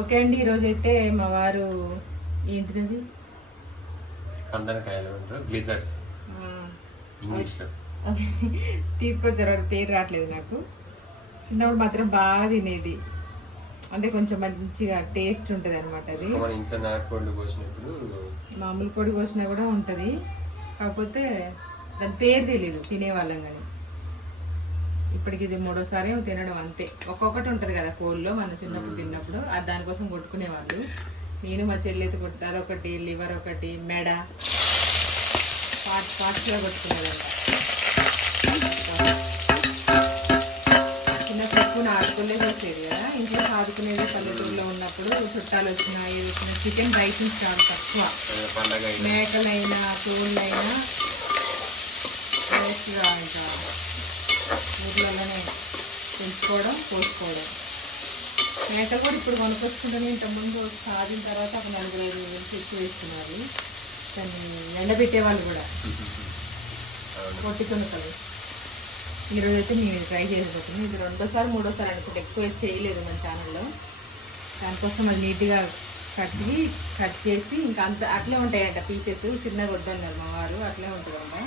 Okay అండి ఈరోజు అయితే మా వారు ఏంటిది కందనకాయలు తీసుకొచ్చారు వాడి పేరు రావట్లేదు నాకు. చిన్నప్పుడు మాత్రం బాగా తినేది. అంటే కొంచెం మంచిగా టేస్ట్ ఉంటుంది అనమాట అది. మామూలు పొడి కోసినా కూడా ఉంటుంది. కాకపోతే దాని పేరు తెలియదు తినేవాళ్ళం కానీ. ఇప్పటికి ఇది మూడోసారి ఏమో తినడం అంతే. ఒక్కొక్కటి ఉంటుంది కదా కోల్లో మనం చిన్నప్పుడు తిన్నప్పుడు. అది దానికోసం కొట్టుకునేవాళ్ళు. నేను మా చెల్లి అయితే కొట్టు అదొకటి లివర్ ఒకటి మెడ. పార్ట్స్ పార్ట్స్గా కొట్టుకునేదంట. చిన్నప్పుడు ఎక్కువ ఆడుకోలే వచ్చేది కదా. ఇంట్లో ఆడుకునేది పల్లెటూరులో ఉన్నప్పుడు చుట్టాలు వచ్చినా ఏది వచ్చినా చికెన్ రైసింగ్ చాలా తక్కువ. మేకలైనా కోళ్ళైనా. ఇంకా. ఊర్లలోనే పెంచుకోవడం కోసుకోవడం. మేకలు కూడా ఇప్పుడు కొనుక్కొచ్చుకుంటే ఇంతకుముందు సాధిన తర్వాత ఒక నలుగురు ఐదు తెచ్చి వేస్తున్నారు. దాన్ని ఎండబెట్టే వాళ్ళు కూడా కొనుకలు ఈరోజు అయితే నేను ట్రై చేసిపోతున్నాను ఇది రెండోసారి మూడోసారి అనుకుంటే ఎక్కువ చేయలేదు మన ఛానల్లో. దానికోసం అది నీట్గా కట్టి కట్ చేసి ఇంకా అంత అట్లే ఉంటాయంట పీసెస్. చిన్నగా వద్దన్నారు మా వారు అట్లే ఉంటుందమ్మా.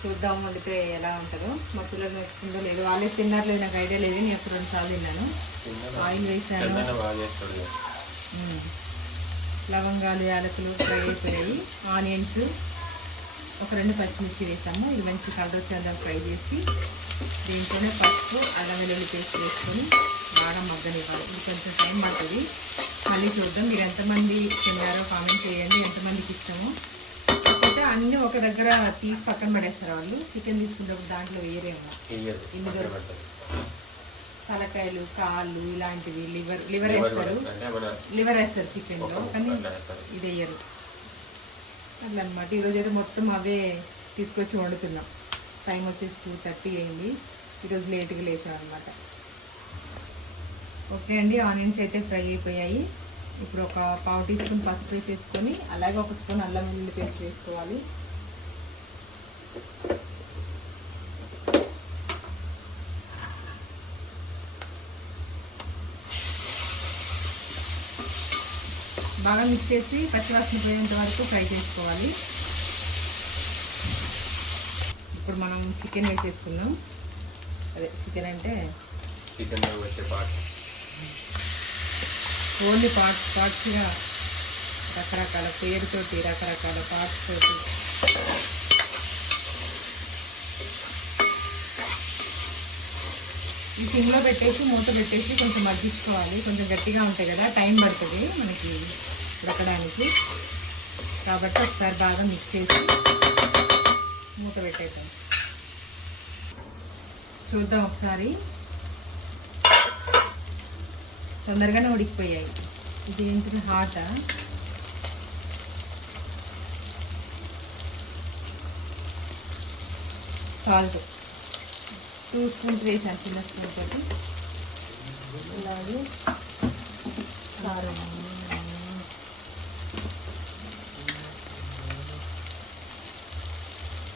చూద్దాం వండితే ఎలా ఉంటుందో. మా పిల్లలు నచ్చుతుందో లేదో వాళ్ళే తిన్నారు లేదు నాకు ఐడియా లేదు. నేను రెండు సార్లు తిన్నాను. ఆయిల్ వేసాను. లవంగాలు యాలకులు ఫ్రై అయిపోయాయి. ఆనియన్స్ ఒక రెండు పచ్చిమిర్చి వేసాము. ఇది మంచి కలర్ వచ్చేందుకు ఫ్రై చేసి దీంట్లోనే పసుపు అల్లం వెల్లుల్లి పేస్ట్ వేసుకొని బాగా మగ్గనివ్వాలి. ఇది కొంచెం టైం పడుతుంది. మళ్ళీ చూద్దాం. మీరు ఎంతమంది తిన్నారో కామెంట్ చేయండి. ఎంతమందికి ఇష్టమో. అన్నీ ఒక దగ్గర తీసి పక్కన పడేస్తారు వాళ్ళు. చికెన్ తీసుకున్నప్పుడు దాంట్లో వేరేమో ఇన్ని. తలకాయలు కాళ్ళు ఇలాంటివి లివర్ లివర్ వేస్తారు. లివర్ వేస్తారు చికెన్లో కానీ. ఇది వేయరు. అట్లా అనమాట ఈరోజు అయితే మొత్తం అవే తీసుకొచ్చి వండుతున్నాం. టైం వచ్చేసి టూ థర్టీ అయింది. ఈరోజు లేట్గా లేచాం అనమాట ఓకే అండి ఆనియన్స్ అయితే ఫ్రై అయిపోయాయి. ఇప్పుడు ఒక పావు టీ స్పూన్ పసుపు వేసేసుకొని అలాగే ఒక స్పూన్ అల్లం వెల్లుల్లి పేస్ట్ వేసుకోవాలి. బాగా మిక్స్ చేసి పచ్చివాసన పోయేంత వరకు ఫ్రై చేసుకోవాలి. ఇప్పుడు మనం చికెన్ వేసేసుకున్నాం అదే చికెన్ అంటే చికెన్ వచ్చే పార్ట్స్ ఓన్లీ పార్ట్స్ పార్ట్స్గా రకరకాల పేరుతోటి రకరకాల పార్ట్స్ తోటి. ఈ సిమ్లో పెట్టేసి మూత పెట్టేసి కొంచెం మగ్గించుకోవాలి. కొంచెం గట్టిగా ఉంటాయి కదా టైం పడుతుంది మనకి ఉడకడానికి. కాబట్టి ఒకసారి బాగా మిక్స్ చేసి మూత పెట్టేద్దాం. చూద్దాం ఒకసారి. తొందరగానే ఉడికిపోయాయి. ఇది ఏంటిది? హాటా? సాల్ట్. టూ స్పూన్స్ వేసాను చిన్న స్పూన్ తోటి. అలాగే కారం.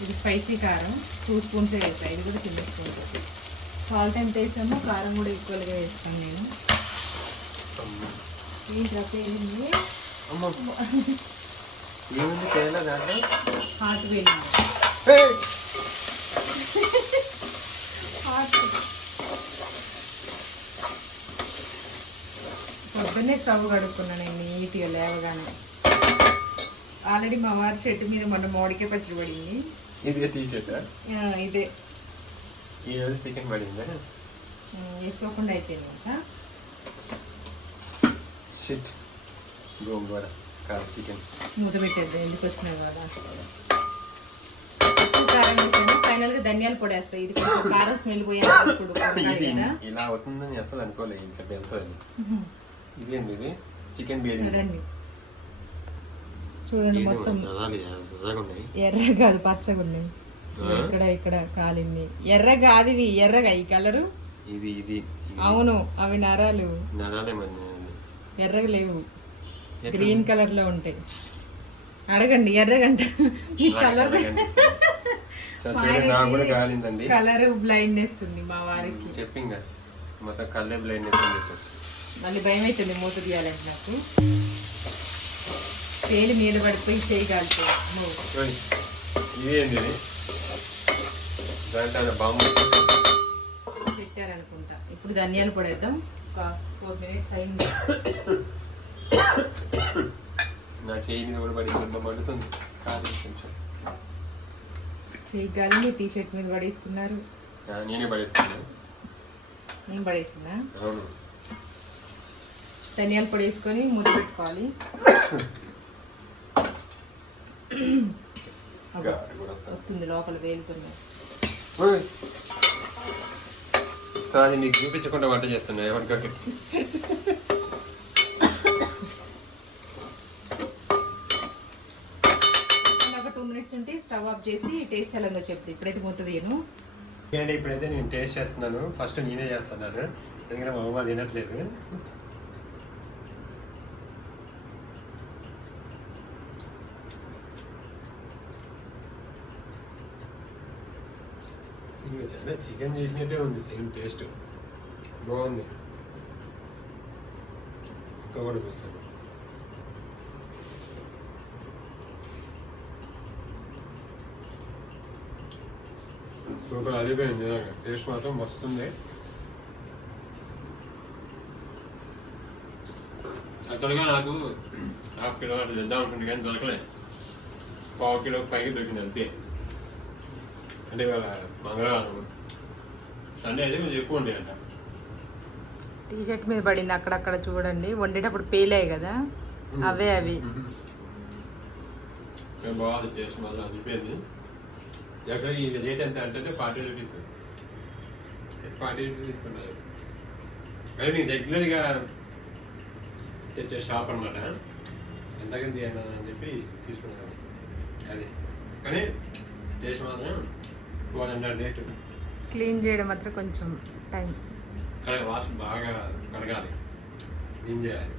ఇది స్పైసీ కారం. టూ స్పూన్స్ వేసాను ఇది కూడా చిన్న స్పూన్ తోటి. సాల్ట్ ఎంత వేసామో కారం కూడా ఈక్వల్గా వేస్తాను నేను. ఏంట్రా పేలింది అమ్మ. ఏముంది హాట్ వేలింది హాట్ పొద్దున్నే స్టవ్ కడుక్కున్నాను నేను నీట్గా లేవగానే. ఆల్రెడీ మా వారి చెట్టు మీద మొన్న మోడికే పచ్చడి పడింది. ఇది టీ షర్ట్ ఇదే. ఈ రోజు చికెన్ పడిందా? వేసుకోకుండా అయిపోయింది షిట్ గోంగూర కాదు చికెన్ మూత పెట్టేద్దాం ఎందుకు వచ్చినా కదా? ఫైనల్గా ధనియాల పొడి వేస్తాయి ఇది కొంచెం కారం స్మెల్ ఇలా అవుతుందని అసలు అనుకోలేదు ఇంత వెళ్తుంది ఇది ఏంది ఇది? చికెన్ బిర్యానీ. చూడండి. మొత్తం. ఎర్ర కాదు పచ్చగా ఉన్నాయి? ఇక్కడ ఇక్కడ కాలింది. ఎర్ర కాదు ఇవి ఎర్రగా. ఈ కలరు? ఇది ఇది అవును అవి నరాలు. నదాలే మంది ఎర్రగా లేవు. గ్రీన్ కలర్లో ఉంటాయి. అడగండి ఎర్రగంట. ఈ కలర్ కలర్ బ్లైండ్నెస్ ఉంది మా వారికి. చెప్పింగా మొత్తం కళ్ళే బ్లైండ్నెస్ మళ్ళీ భయం అవుతుంది మూత తీయాలంటే నాకు. తేలి మీద పడిపోయి చేయి కాలుతుంది నువ్వు ఓయ్, ఇదేంది ఇది? దాంట్లో బాంబు. పెట్టారనుకుంటా. ఇప్పుడు ధనియాలు పడేద్దాం ఒక ఫోర్ మినిట్స్ అయింది. నా చేయి మీద కూడా పడి కొంత మండుతుంది. కాదు కొంచెం. చేయి గాలి టీ షర్ట్ మీద పడేసుకున్నారు. నేనే పడేసుకున్నాను నేను పడేసుకున్నా? అవును. ధనియాలు పొడి వేసుకొని మూత పెట్టుకోవాలి. వస్తుంది. లోపల వేలుతుంది అది మీకు చూపించకుండా వంట చేస్తున్నా ఏమనుకోండి టూ మినిట్స్ ఉంటే స్టవ్ ఆఫ్ చేసి టేస్ట్ చెప్తే ఇప్పుడైతే తీయను. అంటే ఇప్పుడైతే నేను టేస్ట్ చేస్తున్నాను. ఫస్ట్ నేనే చేస్తున్నాను. ఎందుకంటే మా అమ్మ తినట్లేదు. అంటే చికెన్ చేసినట్టే ఉంది సేమ్ టేస్ట్ బాగుంది ఇంకా కూడా చూస్తాను సూపర్ అదిపోయింది నిజంగా టేస్ట్ మాత్రం వస్తుంది యాక్చువల్గా నాకు హాఫ్ కిలో అట్లా తెద్దాం అనుకుంటే కానీ దొరకలేదు పావు కిలో పైకి దొరికింది అంతే అంటే ఇవాళ మంగళవారం సండే అయితే కొంచెం ఎక్కువ ఉంటాయి అంట టీ షర్ట్ మీద పడింది అక్కడక్కడ చూడండి. వండేటప్పుడు పేలాయి కదా? అవే అవి. బాగుంది టేస్ట్ మాత్రం అదిపోయింది ఎక్కడ ఇది రేట్ ఎంత అంటే ఫార్టీ రూపీస్. ఫార్టీ రూపీస్ తీసుకున్నారు. కానీ నేను రెగ్యులర్గా తెచ్చే షాప్ అనమాట తీయను అని చెప్పి తీసుకున్నాను. అది. కానీ టేస్ట్ మాత్రం క్లీన్ చేయడం మాత్రం కొంచెం టైం. వాష్ బాగా కడగాలి. క్లీన్ చేయాలి.